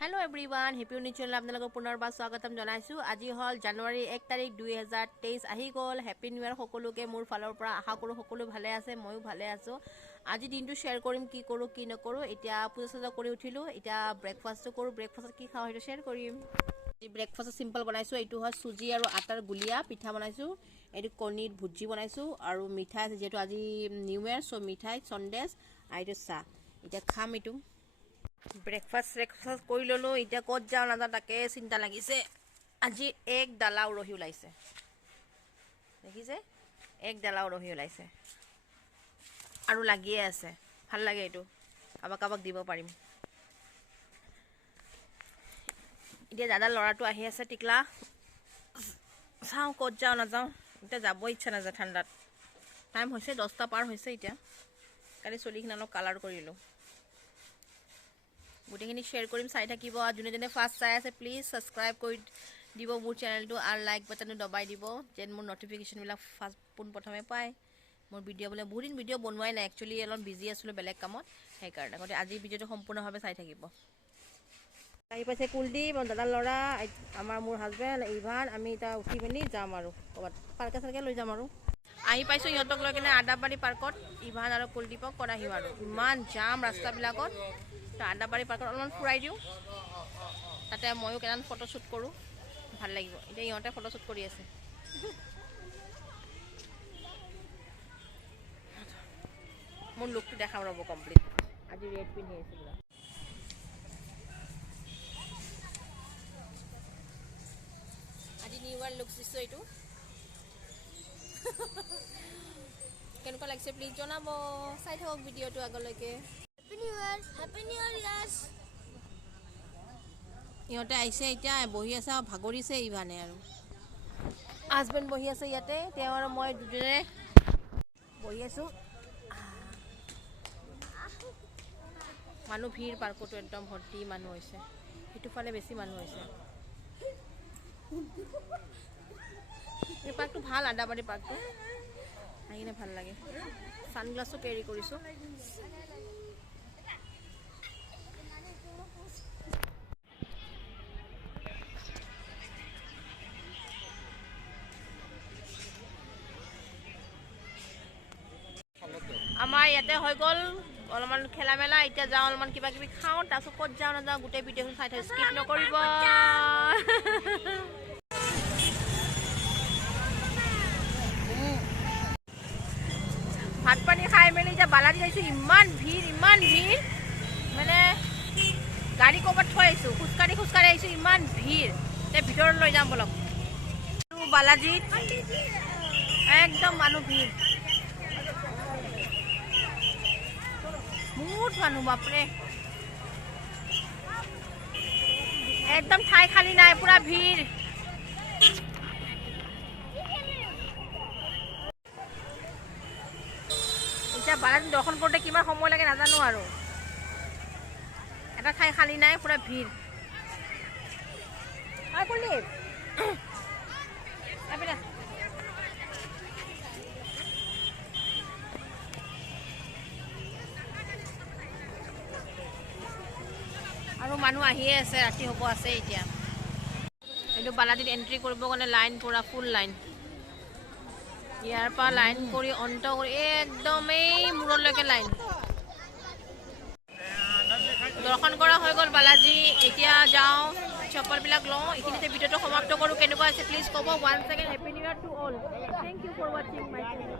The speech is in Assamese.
Hello everyone, happy new channel আপোনালোকক পুনৰবাৰ স্বাগতম জনাইছো। আজি হল জানুৱাৰী 1 তাৰিখ 2023 আহি গল। হ্যাপি নিউ ইয়াৰ সকলোকে মোৰ ফালৰ পৰা আশা কৰো সকলো ভালে আছে, ময়ো ভালে আছো। আজি দিনটো শেয়াৰ কৰিম কি কৰো কি নকৰো। এতিয়া পূজা সজা কৰি উঠিলো, এতিয়া ব্ৰেকফাষ্টটো কৰো। ব্ৰেকফাষ্টত কি খাওঁ সেইটো শেয়াৰ কৰিম। এই ব্ৰেকফাষ্ট সিম্পল বনাইছো। এইটো হয় সুজি আৰু আটাৰ গুলিয়া পিঠা বনাইছো। এইটো কণীৰ ভুজি বনাইছো আৰু মিঠাই আছে, যেহেতু আজি নিউ ইয়াৰ সো মিঠাই সন্দেশ আৰু এইটো চাহ। এতিয়া খাম এইটো। ব্ৰেকফাষ্ট কৰি ললো। এতিয়া ক'ত যাওঁ নাযাওঁ তাকে চিন্তা লাগিছে। আজি এক ডালা উৰহি ওলাইছে, দেখিছে? এক ডালা উৰহি ওলাইছে আৰু লাগিয়ে আছে। ভাল লাগে এইটো, কাবাক দিব পাৰিম। এতিয়া দাদা ল'ৰাটো আহি আছে টিকলা, চাওঁ ক'ত যাওঁ নাযাওঁ। এতিয়া যাব ইচ্ছা নাযায় ঠাণ্ডাত। টাইম হৈছে 10টা পাৰ হৈছে। এতিয়া কালি চুলিখিনি অলপ কালাৰ কৰিলোঁ। গোটেইখিনি শ্বেয়াৰ কৰিম, চাই থাকিব। যোনে যোনে ফাৰ্ষ্ট চাই আছে প্লিজ ছাবস্ক্ৰাইব কৰি দিব মোৰ চেনেলটো আৰু লাইক বাটনটো দবাই দিব, যেন মোৰ নটিফিকেশ্যনবিলাক ফাৰ্ষ্ট পোনপ্ৰথমে পায়। মোৰ ভিডিঅ' বোলে বহুত দিন ভিডিঅ' বনোৱাই নাই, একচুৱেলি অলপ বিজি আছিলোঁ বেলেগ কামত, সেইকাৰণে। গতিকে আজিৰ ভিডিঅ'টো সম্পূৰ্ণভাৱে চাই থাকিব। আহি পাইছে কুলদীপ, দাদাৰ ল'ৰা, মোৰ হাজবেণ্ড ইভান। আমি এতিয়া উঠি পিনি যাম আৰু ক'ৰবাত পাৰ্কে চাৰ্কে লৈ যাম আৰু। আহি পাইছোঁ ইহঁতক লৈ কিনে আদাবাৰী পাৰ্কত। ইভান আৰু কুলদীপক ক'ত আহিম আৰু, ইমান জাম ৰাস্তাবিলাকত। আদাবাৰী পাৰ্কত অলপমান ফুৰাই দিওঁ, তাতে ময়ো কেইটামান ফটোশ্বুট কৰোঁ, ভাল লাগিব। এতিয়া ইহঁতে ফটোশ্বুট কৰি আছে। মোৰ লুকটো দেখাম ৰ'ব কমপ্লিট। আজি ৰেড পিন্ধি আছোঁ পুৰা। আজি নিউ ইয়াৰ লুক দিছোঁ এইটো। কেনেকুৱা লাগিছে প্লিজ জনাব, চাই থাকক ভিডিঅ'টো আগলৈকে। হেপী নিউ ইয়াৰ। ইহঁতে আহিছে, এতিয়া বহি আছে আৰু ভাগৰিছে ইভানে আৰু হাজবেণ্ড বহি আছে ইয়াতে। তেওঁ আৰু মই দুজনে বহি আছোঁ। মানুহ ভিৰ, পাৰ্কতো একদম ভৰ্তি মানুহ হৈছে। সেইটো ফালে বেছি মানুহ হৈছে। এই পাৰ্কটো ভাল, আদাবাৰী পাৰ্কটো আহি কিনে ভাল লাগে। ছানগ্লাছো কেৰি কৰিছোঁ। আমাৰ ইয়াতে হৈ গ'ল অলপমান খেলা মেলা। এতিয়া যাওঁ অলপমান কিবা কিবি খাওঁ, তাৰপিছত ক'ত যাওঁ নাযাওঁ গোটেই ভিডিঅ'খন চাই থাক, স্কিপ নকৰিব। ভাত পানী খাই মেলি এতিয়া বালাজী আহিছোঁ। ইমান ভিৰ মানে গাড়ী ক'ৰবাত থৈ আহিছোঁ, খোজকাঢ়ি আহিছোঁ, ইমান ভিৰ। এতিয়া ভিতৰত লৈ যাম বলক। বালাজীত একদম মানুহ ভিৰ, বহুত মানুহ, বাপৰে। একদম ঠাই খালী নাই, পুৰা ভিৰ। এতিয়া বালাজী দৰ্শন কৰোঁতে কিমান সময় লাগে নাজানো আৰু। এটা ঠাই খালী নাই, পুৰা ভিৰ। আৰু মানুহ আহিয়ে আছে, ৰাতি হ'ব আছে এতিয়া। এইটো বালাজীত এণ্ট্ৰি কৰিবৰ কাৰণে লাইন, পুৰা ফুল লাইন। ইয়াৰ পৰা লাইন কৰি অন্ত কৰি একদমেই মূৰলৈকে লাইন। দৰ্শন কৰা হৈ গ'ল বালাজী। এতিয়া যাওঁ, চপ্পলবিলাক লওঁ। এইখিনিতে ভিডিঅ'টো সমাপ্ত কৰোঁ। কেনেকুৱা আছে প্লিজ ক'ব। One second, happy new year to all. Thank you for ৱাচিং মাই চেনেল।